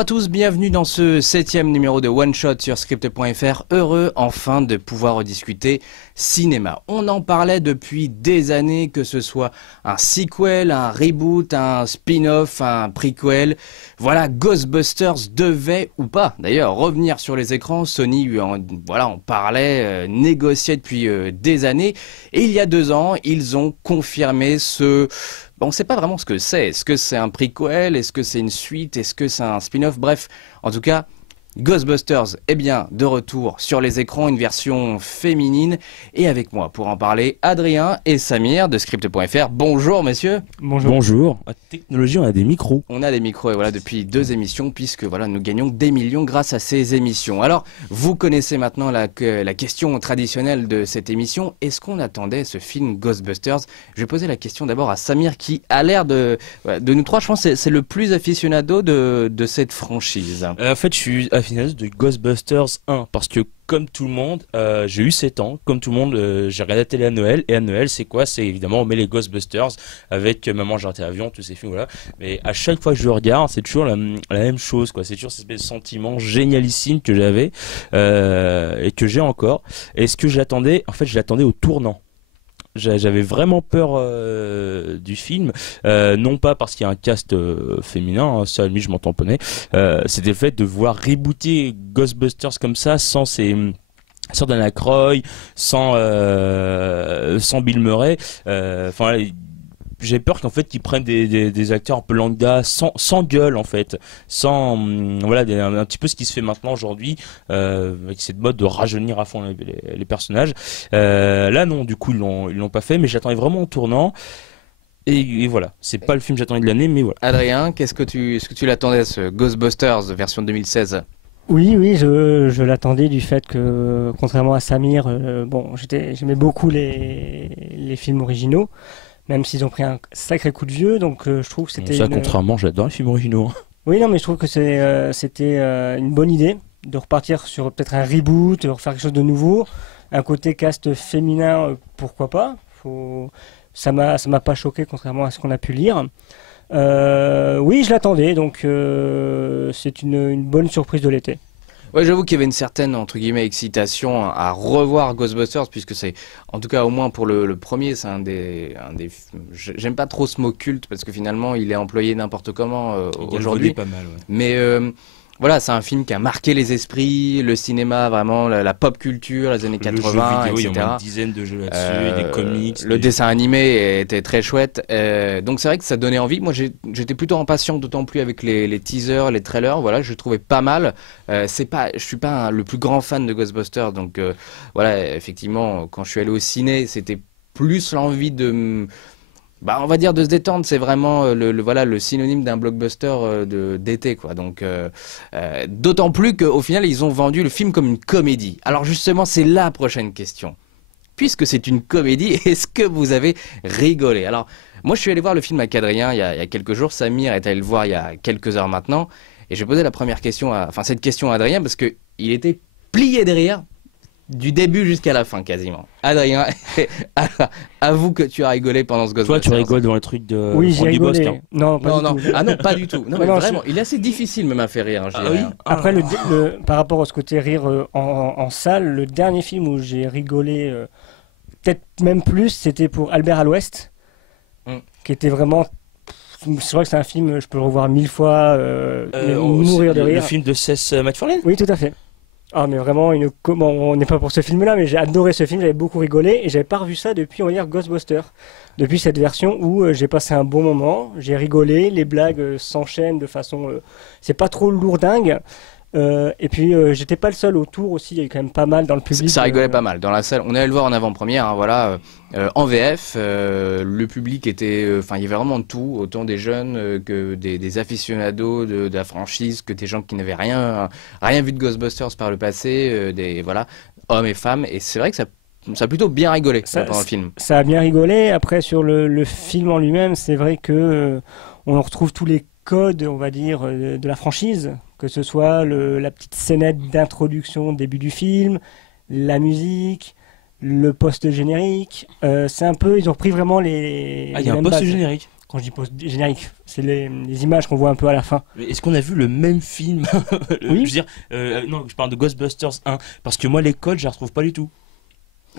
à tous, bienvenue dans ce 7e numéro de One Shot sur Script.fr. Heureux enfin de pouvoir rediscuter cinéma. On en parlait depuis des années, que ce soit un sequel, un reboot, un spin-off, un prequel. Voilà, Ghostbusters devait, ou pas d'ailleurs, revenir sur les écrans. Sony en parlait, négociait depuis des années. Et il y a 2 ans, ils ont confirmé ce... On ne sait pas vraiment ce que c'est. Est-ce que c'est un prequel? Est-ce que c'est une suite? Est-ce que c'est un spin-off? Bref, en tout cas, Ghostbusters est bien de retour sur les écrans, une version féminine. Et avec moi, pour en parler, Adrien et Samir de Script.fr. Bonjour, messieurs. Bonjour. Bonjour. À technologie, on a des micros. On a des micros, et voilà, depuis 2 émissions, puisque voilà, nous gagnons des millions grâce à ces émissions. Alors, vous connaissez maintenant la question traditionnelle de cette émission. Est-ce qu'on attendait ce film Ghostbusters? Je vais poser la question d'abord à Samir, qui a l'air de nous trois, je pense, c'est le plus aficionado de cette franchise. En fait, je suis aficionado de Ghostbusters 1, parce que comme tout le monde, j'ai eu 7 ans, comme tout le monde, j'ai regardé la télé à Noël, et à Noël, c'est quoi? C'est évidemment, on met les Ghostbusters avec Maman j'ai raté l'avion, tous ces films, voilà. Mais à chaque fois que je le regarde, c'est toujours la même chose, quoi. C'est toujours cette espèce de sentiment génialissime que j'avais, et que j'ai encore. Et ce que j'attendais, en fait, je l'attendais au tournant. J'avais vraiment peur du film, non pas parce qu'il y a un cast féminin, hein, ça à lui je m'en tamponnais, c'était le fait de voir rebooter Ghostbusters comme ça, sans Dan Aykroyd, sans Bill Murray, j'ai peur qu'en fait ils prennent des acteurs un peu lambda, sans gueule en fait, sans un petit peu ce qui se fait maintenant aujourd'hui, avec cette mode de rajeunir à fond les personnages. Là non, du coup ils l'ont pas fait, mais j'attendais vraiment en tournant. Et voilà, c'est pas le film que j'attendais de l'année, mais voilà. Adrien, est-ce que tu l'attendais, ce Ghostbusters version 2016? Oui, je l'attendais du fait que, contrairement à Samir, j'aimais beaucoup les films originaux, même s'ils ont pris un sacré coup de vieux, donc je trouve que c'était... Contrairement, j'adore les films originaux. Oui, non, mais je trouve que c'était une bonne idée de repartir sur peut-être un reboot, de refaire quelque chose de nouveau, un côté cast féminin, pourquoi pas. Ça m'a pas choqué, contrairement à ce qu'on a pu lire. Oui, je l'attendais, donc c'est une bonne surprise de l'été. Ouais, j'avoue qu'il y avait une certaine, entre guillemets, excitation à revoir Ghostbusters, puisque c'est, en tout cas, au moins pour le premier, c'est un des j'aime pas trop ce mot culte, parce que finalement, il est employé n'importe comment aujourd'hui. Pas mal, ouais. Mais voilà, c'est un film qui a marqué les esprits, le cinéma, vraiment, la pop culture, les années 80, jeu vidéo, etc. il y a au moins une dizaine de jeux là-dessus, des comics. Le dessin animé était très chouette. Donc c'est vrai que ça donnait envie. Moi, j'étais plutôt impatient, d'autant plus avec les teasers, les trailers. Voilà, je le trouvais pas mal. Je suis pas le plus grand fan de Ghostbusters. Donc voilà, effectivement, quand je suis allé au ciné, c'était plus l'envie on va dire de se détendre. C'est vraiment le synonyme d'un blockbuster d'été, quoi. Donc d'autant plus qu'au final ils ont vendu le film comme une comédie. Alors justement, c'est la prochaine question. Puisque c'est une comédie, est-ce que vous avez rigolé? Alors moi je suis allé voir le film avec Adrien il y a quelques jours. Samir est allé le voir il y a quelques heures maintenant, et j'ai posé cette question à Adrien, parce que il était plié de rire du début jusqu'à la fin quasiment. Adrien, avoue que tu as rigolé pendant ce Ghostbusters. Toi, tu rigoles devant le truc de Oui, j'ai rigolé. Bost, hein. Non, pas du tout. Ah non, pas du tout. Non, mais Non, vraiment, il est assez difficile même à faire rire. Hein, oui. Après, par rapport à ce côté rire en salle, le dernier film où j'ai rigolé, peut-être même plus, c'était pour Albert à l'Ouest, qui était vraiment... C'est vrai que c'est un film, je peux le revoir 1000 fois, mourir de rire. Le film de Seth MacFarlane? Oui, tout à fait. Ah, mais vraiment, on n'est pas pour ce film-là, mais j'ai adoré ce film, j'avais beaucoup rigolé, et j'avais pas revu ça depuis, on va dire, Ghostbusters. Depuis cette version où j'ai passé un bon moment, j'ai rigolé, les blagues s'enchaînent de façon... c'est pas trop lourdingue. Et puis j'étais pas le seul autour aussi, il y a eu quand même pas mal dans le public. Ça rigolait pas mal dans la salle. On allait le voir en avant-première, hein, voilà, en VF. Le public était, il y avait vraiment de tout, autant des jeunes que des aficionados de la franchise, que des gens qui n'avaient rien vu de Ghostbusters par le passé, hommes et femmes. Et c'est vrai que ça a plutôt bien rigolé pendant le film. Ça a bien rigolé. Après, sur le film en lui-même, c'est vrai que on retrouve tous les codes, on va dire, de la franchise, que ce soit la petite scénette d'introduction au début du film, la musique, le post-générique. C'est un peu, ils ont repris vraiment les... Ah, il y a un post-générique. Quand je dis post-générique, c'est les images qu'on voit un peu à la fin. Mais est-ce qu'on a vu le même film? Oui. Je veux dire, non, je parle de Ghostbusters 1, parce que moi les codes, je les retrouve pas du tout.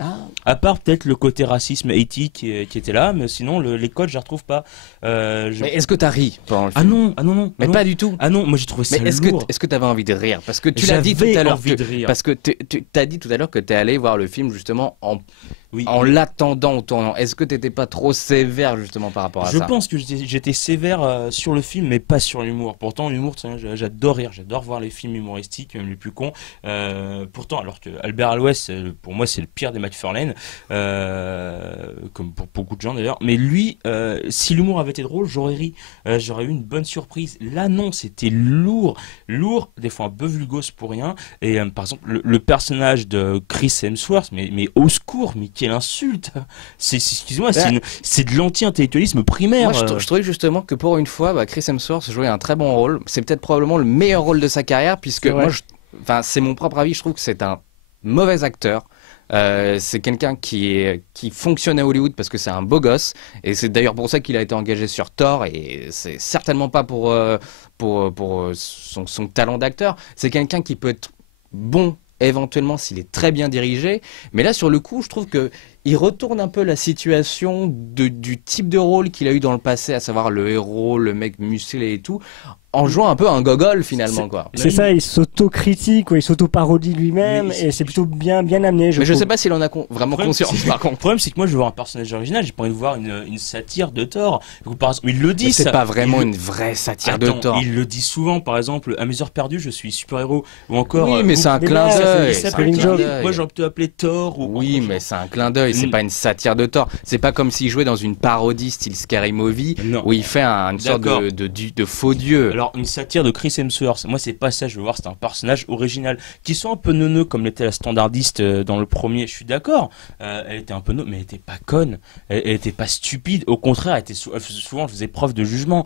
Ah. À part peut-être le côté racisme éthique qui était là, mais sinon les codes, je les retrouve pas. Mais est-ce que t'as ri pendant le Ah film? non, ah non, non. Mais non. pas du tout. Ah non, moi j'ai trouvé ça Mais lourd. est-ce que t'avais envie de rire? Parce que tu l'as dit tout J'avais à l'heure. envie de rire. Parce que tu t'as dit tout à l'heure que t'es allé voir le film justement Oui. en l'attendant au tournant. Est-ce que t'étais pas trop sévère justement par rapport à Je ça? pense que j'étais sévère sur le film, mais pas sur l'humour. Pourtant, l'humour, j'adore rire, j'adore voir les films humoristiques, même les plus cons. Pourtant, alors que Albert Alwes, pour moi, c'est le pire des McFarlane, comme pour beaucoup de gens d'ailleurs. Mais lui, si l'humour avait été drôle, j'aurais ri, j'aurais eu une bonne surprise. Là, non, c'était lourd, des fois un peu vulgose pour rien. Et par exemple, le personnage de Chris Hemsworth, mais au secours, mais quelle insulte! Excuse-moi, c'est de l'anti-intellectualisme primaire. Moi, je trouvais justement que pour une fois, Chris Hemsworth jouait un très bon rôle. C'est peut-être probablement le meilleur rôle de sa carrière, puisque C'est vrai. moi, enfin, c'est mon propre avis. Je trouve que c'est un mauvais acteur. C'est quelqu'un qui fonctionne à Hollywood parce que c'est un beau gosse, et c'est d'ailleurs pour ça qu'il a été engagé sur Thor, et c'est certainement pas pour son talent d'acteur. C'est quelqu'un qui peut être bon éventuellement s'il est très bien dirigé, mais là sur le coup je trouve que il retourne un peu la situation du type de rôle qu'il a eu dans le passé, à savoir le héros, le mec musclé et tout, en jouant un peu un gogol finalement, quoi. C'est ça, il s'auto-critique, il s'auto-parodie lui-même, Mais et c'est plutôt bien amené, Mais je trouve. sais pas s'il en a vraiment problème, conscience par Le contre. problème, c'est que moi, je veux voir un personnage original, j'ai pas envie de voir une satire de Thor. Donc, par exemple, il le dit, Mais c'est ça. pas vraiment Il- une vraie satire de Attends, Thor. il le dit souvent, par exemple, à mes heures perdues, je suis super-héros, ou encore. Oui, mais c'est un des clin blagues, d'œil. ça, c'est c'est un une clin joke. d'œil. Moi, j'aurais pu appeler Thor, ou. Oui, mais c'est un clin d'œil, c'est Mm. pas une satire de Thor. C'est pas comme s'il jouait dans une parodie style Scary Movie Non. où il fait une sorte D'accord. de faux dieu. Alors, une satire de Chris Hemsworth, moi, c'est pas ça, je veux voir, c'est un personnage original. Qui soit un peu neuneux, comme l'était la standardiste dans le premier, je suis d'accord. Elle était un peu neuneux, mais elle était pas conne. Elle était pas stupide. Au contraire, souvent, elle faisait preuve de jugement.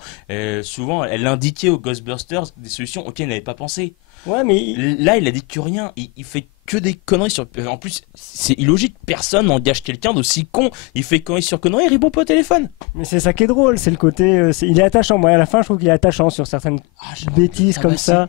Souvent, elle indiquait aux Ghostbusters des solutions auxquelles elle n'avait pas pensé. Ouais, mais Là, il a dit que rien. Il fait que des conneries sur. En plus, c'est illogique. Personne n'engage quelqu'un d'aussi con. Il fait conneries sur conneries, il répond pas au téléphone. c'est ça qui est drôle, c'est le côté, il est attachant. Moi, à la fin, je trouve qu'il est attachant sur certaines bêtises comme ça.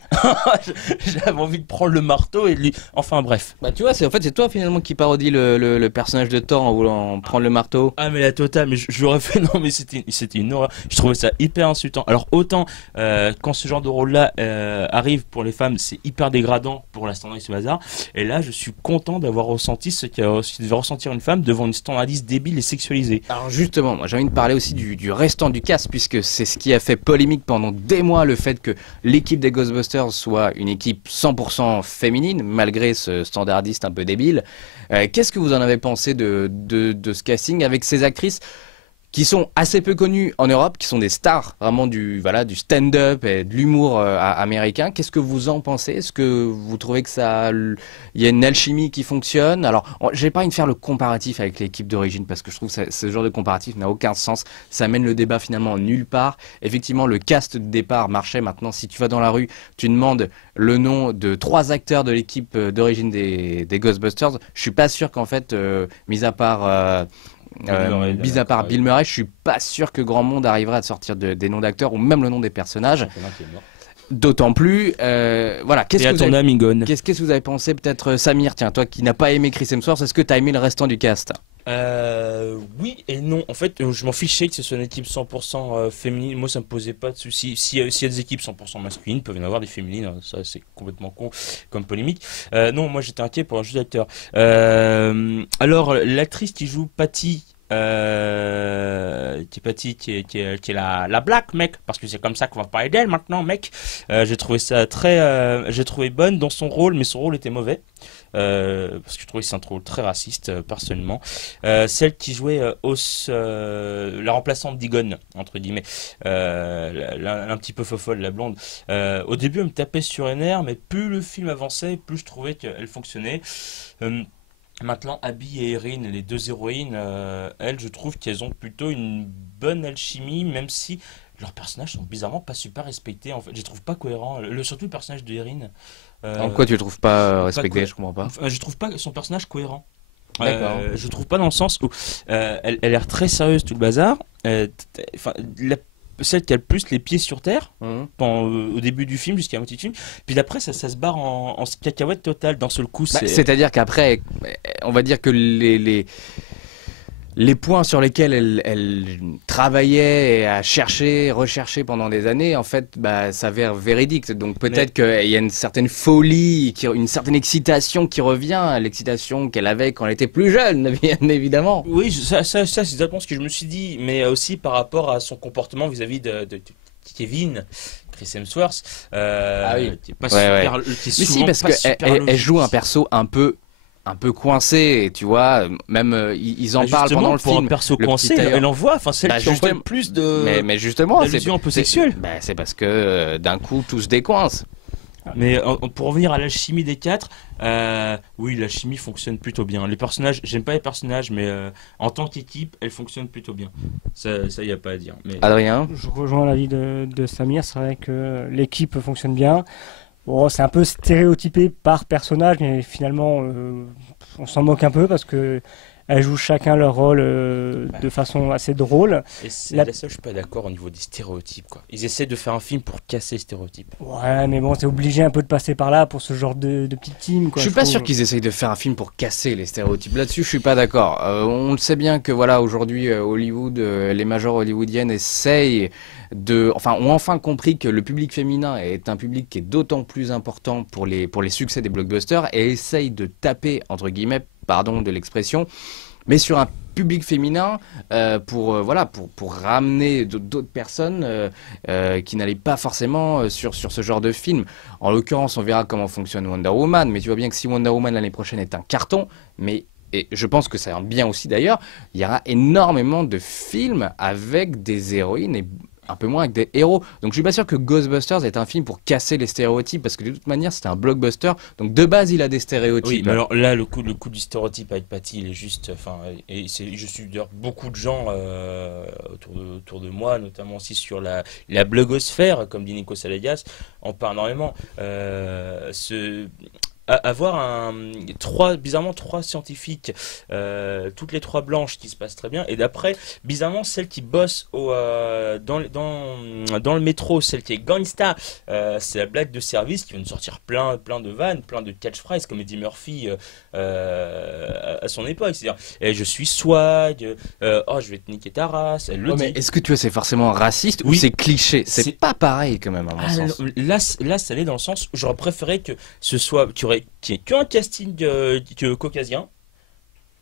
J'avais envie de prendre le marteau et de lui. Enfin, bref. Bah tu vois, c'est toi finalement qui parodie le personnage de Thor en voulant prendre le marteau. Ah, mais la totale, mais je l'aurais fait. Non, mais c'était une horreur. Je trouvais ça hyper insultant. Alors, autant quand ce genre de rôle-là arrive pour les femmes, c'est hyper dégradant pour la standardiste au hasard. Et là, je suis content d'avoir ressenti ce que devait ressentir une femme devant une standardiste débile et sexualisée. Alors justement, moi j'ai envie de parler aussi du restant du cast, puisque c'est ce qui a fait polémique pendant des mois, le fait que l'équipe des Ghostbusters soit une équipe 100% féminine, malgré ce standardiste un peu débile. Qu'est-ce que vous en avez pensé de ce casting avec ces actrices qui sont assez peu connues en Europe, qui sont des stars vraiment du stand-up et de l'humour américain? Qu'est-ce que vous en pensez? Est-ce que vous trouvez que il y a une alchimie qui fonctionne? Alors, j'ai pas envie de faire le comparatif avec l'équipe d'origine parce que je trouve que ce genre de comparatif n'a aucun sens. Ça mène le débat finalement nulle part. Effectivement, le cast de départ marchait. Maintenant, si tu vas dans la rue, tu demandes le nom de 3 acteurs de l'équipe d'origine des Ghostbusters. Je suis pas sûr qu'en fait, mis à part Bill Murray, je suis pas sûr que grand monde arriverait à sortir des noms d'acteurs ou même le nom des personnages. D'autant plus, voilà. Et à ton ami Gon. Qu'est-ce que vous avez pensé, peut-être Samir, tiens, toi qui n'as pas aimé Chris Hemsworth, est-ce que tu as aimé le restant du cast? Oui et non. En fait, je m'en fichais que ce soit une équipe 100% féminine. Moi, ça me posait pas de soucis. S'il y a des équipes 100% masculines, il peut y en avoir des féminines. Hein. Ça, c'est complètement con comme polémique. Non, moi, j'étais inquiet pour un jeu d'acteur. Alors, l'actrice qui joue Patty. Qui est la black mec, parce que c'est comme ça qu'on va parler d'elle maintenant, mec. J'ai trouvé ça j'ai trouvé bonne dans son rôle, mais son rôle était mauvais. Parce que je trouvais que c'est un rôle très raciste, personnellement. Celle qui jouait la remplaçante d'Egon, entre guillemets, un petit peu fofolle, la blonde. Au début, elle me tapait sur les nerfs, mais plus le film avançait, plus je trouvais qu'elle fonctionnait. Maintenant, Abby et Erin, les deux héroïnes, elles, je trouve qu'elles ont plutôt une bonne alchimie, même si leurs personnages sont bizarrement pas super respectés. En fait, je les trouve pas cohérents. Surtout le personnage de Erin. En quoi tu le trouves pas respecté? Pas Je comprends pas. Enfin, je trouve pas son personnage cohérent. D'accord. Je trouve pas dans le sens où elle a l'air très sérieuse tout le bazar. Enfin, celle qui a le plus les pieds sur terre au début du film jusqu'à la moitié du film. Puis après ça se barre en cacahuète totale d'un seul coup. C'est-à-dire qu'après, on va dire que les points sur lesquels elle travaillait et a recherché pendant des années, en fait, s'avèrent véridiques. Donc peut-être qu'il y a une certaine folie, une certaine excitation qui revient, l'excitation qu'elle avait quand elle était plus jeune, bien évidemment. Oui, ça c'est exactement ce que je me suis dit, mais aussi par rapport à son comportement vis-à-vis de Kevin. Chris Hemsworth, qui est pas super, qui est mais si, parce qu'elle joue un perso un peu coincé, tu vois, même ils en parlent pendant le film. Un perso coincé, elle en voit, enfin celle qui envoie le plus de. Mais justement, c'est un peu sexuelle. C'est parce que d'un coup tout se décoince. Mais pour revenir à l'alchimie des quatre, oui, l'alchimie fonctionne plutôt bien. Les personnages, j'aime pas les personnages, mais en tant qu'équipe, elle fonctionne plutôt bien. Ça y a pas à dire. Mais... Adrien, je rejoins l'avis de Samir. C'est vrai que l'équipe fonctionne bien. Bon, c'est un peu stéréotypé par personnage, mais finalement, on s'en moque un peu parce que elles jouent chacun leur rôle de façon assez drôle. Et c'est la seule, je suis pas d'accord au niveau des stéréotypes, quoi. Ils essaient de faire un film pour casser les stéréotypes. Ouais, mais bon, c'est obligé un peu de passer par là pour ce genre de petite team, quoi. Je suis pas sûr qu'ils essayent de faire un film pour casser les stéréotypes. Là-dessus, je suis pas d'accord. On le sait bien que voilà, aujourd'hui, Hollywood, les majors hollywoodiennes ont enfin compris que le public féminin est un public qui est d'autant plus important pour les succès des blockbusters et essayent de taper, entre guillemets, pardon de l'expression, mais sur un public féminin pour ramener d'autres personnes qui n'allaient pas forcément sur ce genre de film. En l'occurrence, on verra comment fonctionne Wonder Woman, mais tu vois bien que si Wonder Woman l'année prochaine est un carton, et je pense que ça va bien aussi d'ailleurs, il y aura énormément de films avec des héroïnes et un peu moins avec des héros. Donc je suis pas sûr que Ghostbusters est un film pour casser les stéréotypes, parce que de toute manière c'était un blockbuster, donc de base il a des stéréotypes. Oui, mais alors là le coup du stéréotype avec Patty, il est juste, je suis d'ailleurs beaucoup de gens autour de moi, notamment aussi sur la blogosphère, comme dit Nico Salagas, en parle énormément. Avoir bizarrement trois scientifiques, toutes les trois blanches qui se passent très bien, et d'après, bizarrement, celle qui bosse dans le métro, celle qui est gangsta, c'est la blague de service qui vient de sortir plein de vannes, plein de catchphrases comme Eddie Murphy à son époque, c'est-à-dire je suis swag, je vais te niquer ta race, elle le dit. Mais est-ce que tu vois, c'est forcément raciste ou c'est cliché? C'est pas pareil quand même à mon sens. Là, ça allait dans le sens où j'aurais préféré que ce soit qu'il n'y ait qu'un casting caucasien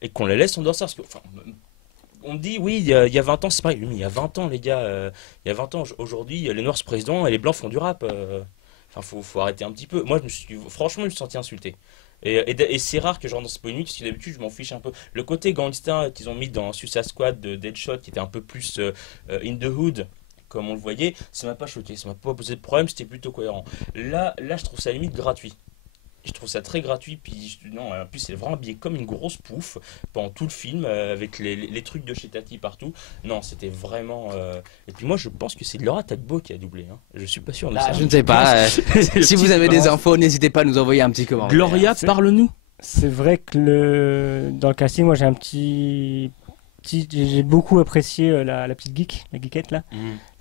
et qu'on les laisse en dehors. Parce que, on dit oui, il y a 20 ans, c'est pareil. Mais il y a 20 ans, les gars, il y a 20 ans, aujourd'hui, les noirs sont présidents et les blancs font du rap. Faut arrêter un petit peu. Moi, franchement, je me suis senti insulté. Et c'est rare que je rentre dans ce point de vue, parce que d'habitude, je m'en fiche un peu. Le côté gangsta qu'ils ont mis dans Suicide Squad de Deadshot, qui était un peu plus in the hood, comme on le voyait, ça m'a pas choqué, ça m'a pas posé de problème, c'était plutôt cohérent. Là, je trouve ça limite gratuit. Je trouve ça très gratuit, puis non, en plus c'est vraiment habillé comme une grosse pouffe pendant tout le film, avec les trucs de chez Tati partout. Non, c'était vraiment... Et puis moi je pense que c'est Laura Tagbo qui a doublé, hein. Je suis pas sûr de ça. Je ne sais pas, si vous avez des infos, n'hésitez pas à nous envoyer un petit commentaire. Gloria, parle-nous. C'est vrai que dans le casting, moi j'ai beaucoup apprécié la petite la geekette là.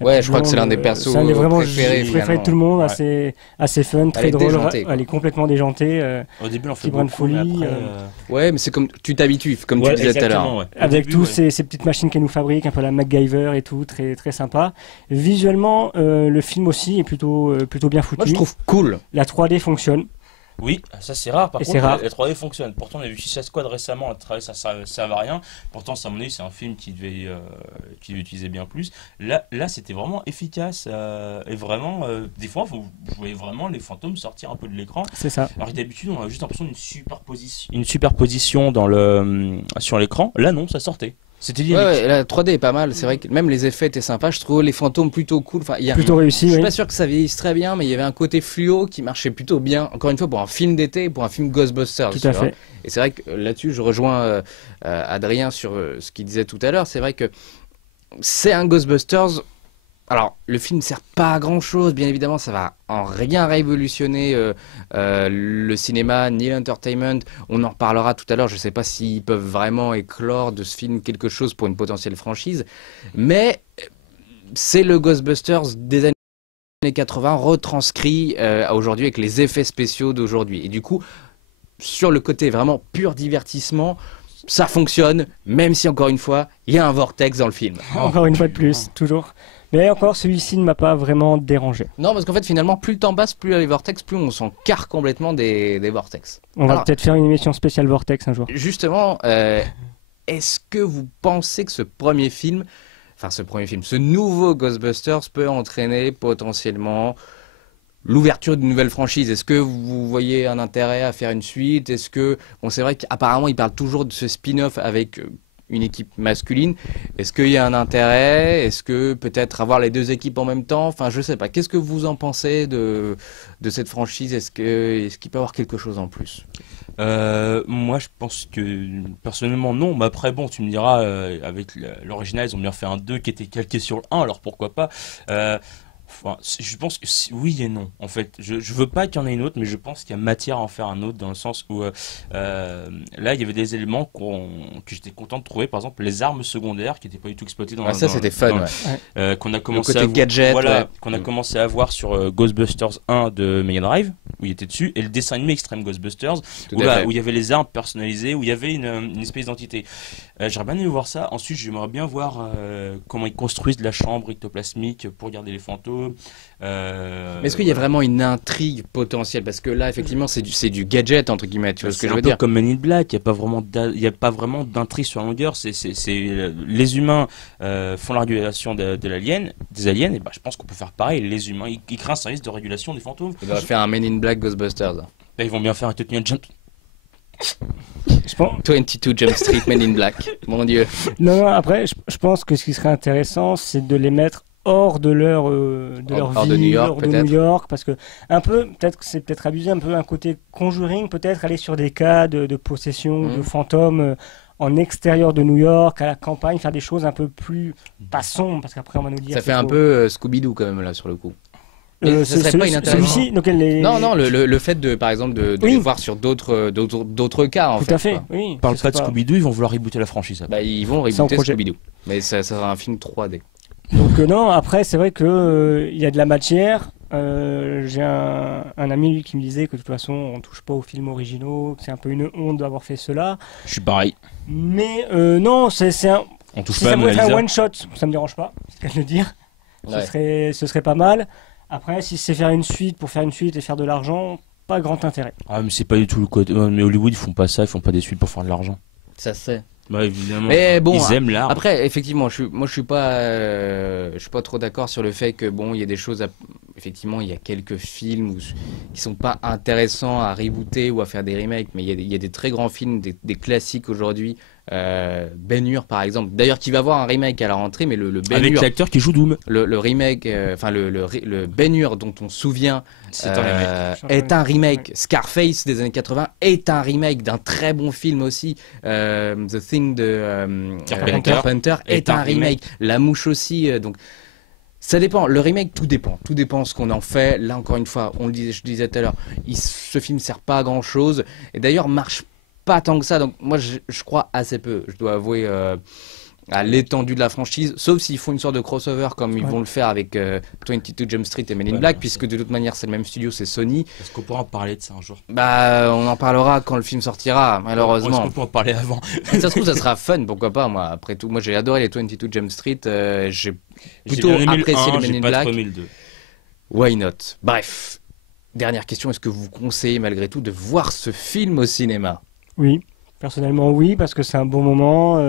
Ouais, je crois que c'est l'un des persos préférés de tout le monde, assez fun, très drôle. Elle est complètement déjantée. Au début, on fait beaucoup, folie. Ouais, mais c'est comme tu t'habitues, comme tu disais tout à l'heure. Ouais. Avec tous ces petites machines qu'elle nous fabrique, un peu la MacGyver et tout, très très sympa. Visuellement, le film aussi est plutôt bien foutu. Moi, je trouve cool. La 3D fonctionne. Oui, ça c'est rare. Par contre, rare. La 3D fonctionne. Pourtant, on a vu Suicide Squad récemment, ça va rien. Pourtant, ça, à mon avis, c'est un film qui devait utiliser bien plus. Là c'était vraiment efficace. Et vraiment, des fois, vous voyez vraiment les fantômes sortir un peu de l'écran. C'est ça. Alors que d'habitude, on a juste l'impression d'une superposition sur l'écran. Là, non, ça sortait. C'était direct. Ouais, la 3D est pas mal. C'est vrai que même les effets étaient sympas. Je trouve les fantômes plutôt cool. Plutôt réussi. Je suis pas sûr que ça vieillisse très bien, mais il y avait un côté fluo qui marchait plutôt bien. Encore une fois, pour un film d'été, pour un film Ghostbusters. Tout à fait. Et c'est vrai que là-dessus, je rejoins Adrien sur ce qu'il disait tout à l'heure. C'est vrai que c'est un Ghostbusters Alors, le film sert pas à grand chose, bien évidemment, ça va en rien révolutionner le cinéma ni l'entertainment. On en reparlera tout à l'heure, je sais pas s'ils peuvent vraiment éclore de ce film quelque chose pour une potentielle franchise, mais c'est le Ghostbusters des années 80 retranscrit aujourd'hui avec les effets spéciaux d'aujourd'hui. Et du coup, sur le côté vraiment pur divertissement, ça fonctionne, même si encore une fois, il y a un vortex dans le film. Encore une fois de plus, toujours. Mais encore, celui-ci ne m'a pas vraiment dérangé. Non, parce qu'en fait, finalement, plus le temps passe, plus il y a les vortex, plus on s'en carre complètement des vortex. On va Alors, peut-être faire une émission spéciale Vortex un jour. justement, est-ce que vous pensez que ce nouveau Ghostbusters peut entraîner potentiellement l'ouverture d'une nouvelle franchise? Est-ce que vous voyez un intérêt à faire une suite? Est-ce que, bon, c'est vrai qu'apparemment, ils parlent toujours de ce spin-off avec une équipe masculine. Est-ce qu'il y a un intérêt? Est-ce que peut-être avoir les deux équipes en même temps? Enfin, je sais pas. Qu'est-ce que vous en pensez de cette franchise? Est-ce qu'il peut y avoir quelque chose en plus? Moi, je pense que personnellement non, mais après bon, tu me diras, avec l'original, ils ont bien fait un 2 qui était calqué sur le 1, alors pourquoi pas. Enfin, je pense que oui et non. En fait, je veux pas qu'il y en ait une autre, mais je pense qu'il y a matière à en faire un autre dans le sens où là, il y avait des éléments que j'étais content de trouver. Par exemple, les armes secondaires qui n'étaient pas du tout exploitées dans. Ouais, ça, c'était fun. Qu'on a commencé le côté gadget, voilà, ouais. qu'on a commencé à voir sur Ghostbusters 1 de Mega Drive où il était dessus, et le dessin animé Extreme Ghostbusters Tout où, à là, fait. où il y avait les armes personnalisées, où il y avait une espèce d'entité. J'aimerais bien aller voir ça. Ensuite, j'aimerais bien voir comment ils construisent la chambre ectoplasmique pour garder les fantômes. Mais est-ce qu'il y a vraiment une intrigue potentielle? Parce que là, effectivement, c'est du gadget, entre guillemets, tu vois ce que C'est je un veux peu dire? comme Men in Black, il n'y a pas vraiment d'intrigue sur la longueur. Les humains font la régulation des aliens, et bah, je pense qu'on peut faire pareil. Les humains, ils créent un service de régulation des fantômes. Il va faire un Men in Black Ghostbusters. Là, ils vont bien faire un Tokyo Jump. Je pense... 22 Jump Street Men in Black. Mon Dieu. Non, après, je pense que ce qui serait intéressant, c'est de les mettre hors de leur Hors ville, de New York, hors de peut-être. New York, parce que un peu, peut-être que c'est peut-être abusé, un peu un côté Conjuring, peut-être aller sur des cas de possession, de fantômes en extérieur de New York, à la campagne, faire des choses un peu plus pas sombres, parce qu'après on va nous dire. Ça fait qu'il un faut- peu Scooby-Doo quand même là sur le coup. Mais ce serait pas inintéressant. Celui-ci, donc les... Non, le fait de, par exemple, de Oui. les voir sur d'autres cas en Tout fait. à fait, quoi. oui. Parle ce pas de serait Scooby-Doo, ils vont vouloir rebooter la franchise. Après. Bah, ils vont C'est en rebooter projet. Scooby-Doo. Mais ça sera un film 3D. Donc non, après c'est vrai que il y a de la matière. J'ai un ami lui qui me disait que de toute façon on touche pas aux films originaux, que c'est un peu une honte d'avoir fait cela. Je suis pareil. Mais non, c'est un. On touche Si pas ça à pouvait Mona être un Lisa. one shot, ça me dérange pas, c'est ce que je veux dire. Ouais. Ce serait pas mal. Après, si c'est faire une suite pour faire une suite et faire de l'argent, pas grand intérêt. Ah, mais c'est pas du tout le côté. Mais Hollywood, ils font pas ça, ils font pas des suites pour faire de l'argent. Ça c'est. Bah, évidemment. Mais bon, ils aiment l'art. Après, effectivement, je suis pas trop d'accord sur le fait que bon, il y a des choses. Effectivement, il y a quelques films qui sont pas intéressants à rebooter ou à faire des remakes, mais il y a des très grands films, des classiques aujourd'hui. Ben-Hur par exemple. D'ailleurs, qui va avoir un remake à la rentrée, mais le Avec Ben-Hur, l'acteur qui joue Doom. le remake, enfin le Ben-Hur dont on se souvient C'est un remake. est un remake. Scarface des années 80 est un remake d'un très bon film aussi. The Thing de Carpenter est un remake. La Mouche aussi. Donc ça dépend. Le remake, tout dépend. Tout dépend ce qu'on en fait. Là encore une fois, je disais tout à l'heure, ce film sert pas à grand chose. Et d'ailleurs marche pas tant que ça. Donc moi je crois assez peu. Je dois avouer. À l'étendue de la franchise, sauf s'ils font une sorte de crossover comme ils vont le faire avec 22 Jump Street et Men in Black, puisque de toute manière c'est le même studio, c'est Sony. Est-ce qu'on pourra en parler de ça un jour? Bah, on en parlera quand le film sortira, Est-ce malheureusement. qu'on peut en parler avant? Si ça se trouve, ça sera fun, pourquoi pas, moi. Après tout, moi j'ai adoré les 22 Jump Street, j'ai plutôt bien aimé apprécié le 1, les Men j'ai in pas Black. trop aimé le 2. Why not? Bref, dernière question, est-ce que vous conseillez malgré tout de voir ce film au cinéma? Oui, personnellement oui, parce que c'est un bon moment.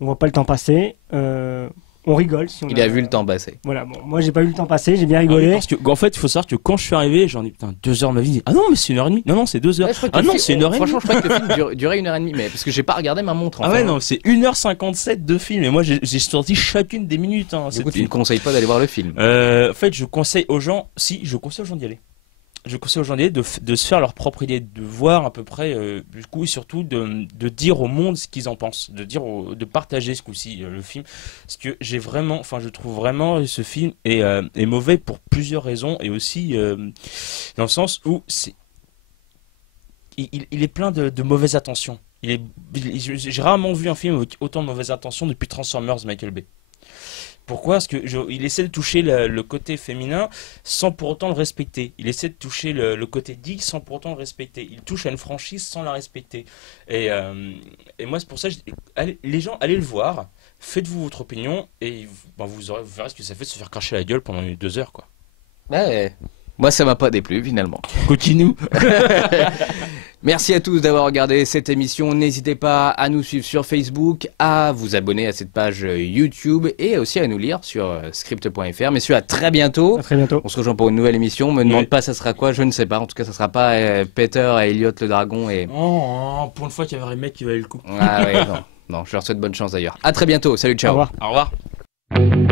On voit pas le temps passer. On rigole si on Il a vu le temps passer. Voilà, bon, moi j'ai pas eu le temps passer, j'ai bien Ah oui, rigolé. parce que, en fait, il faut savoir que quand je suis arrivé, j'en ai putain 2 heures de ma vie. Ah non, mais c'est 1h30. Non, c'est 2 heures. Ouais, je crois que Ah le non, film- c'est 1h30. Franchement, je crois que le film durait 1h30, mais parce que j'ai pas regardé ma montre. Ah enfin. ouais, non, c'est 1h57 de film. Et moi, j'ai sorti chacune des minutes. Hein. Du coup, tu C'était- ne conseilles pas d'aller voir le film. En fait, je conseille aux gens d'y aller. je conseille aux gens de se faire leur propre idée, de voir à peu près, du coup, et surtout de dire au monde ce qu'ils en pensent, de partager ce coup-ci le film. Parce que je trouve vraiment ce film est mauvais pour plusieurs raisons, et aussi dans le sens où il est plein de mauvaises intentions. J'ai rarement vu un film avec autant de mauvaises intentions depuis Transformers Michael Bay. Pourquoi? Parce que il essaie de toucher le côté féminin sans pour autant le respecter. Il essaie de toucher le côté geek sans pour autant le respecter. Il touche à une franchise sans la respecter. Et moi, c'est pour ça, les gens, allez le voir, faites-vous votre opinion, et vous verrez ce que ça fait de se faire cracher la gueule pendant 2 heures, quoi. Ouais. Moi, ça m'a pas déplu finalement. Continue. Merci à tous d'avoir regardé cette émission. N'hésitez pas à nous suivre sur Facebook, à vous abonner à cette page YouTube et aussi à nous lire sur script.fr. Messieurs, à très bientôt. À très bientôt. On se rejoint pour une nouvelle émission. Me demande Oui. pas ça sera quoi, je ne sais pas. En tout cas, ça sera pas Peter et Elliot le dragon et... Oh, pour une fois qu'il y avait un mec qui valait le coup. Ah ouais, non. Non, je leur souhaite bonne chance d'ailleurs. À très bientôt. Salut, ciao. Au revoir. Au revoir.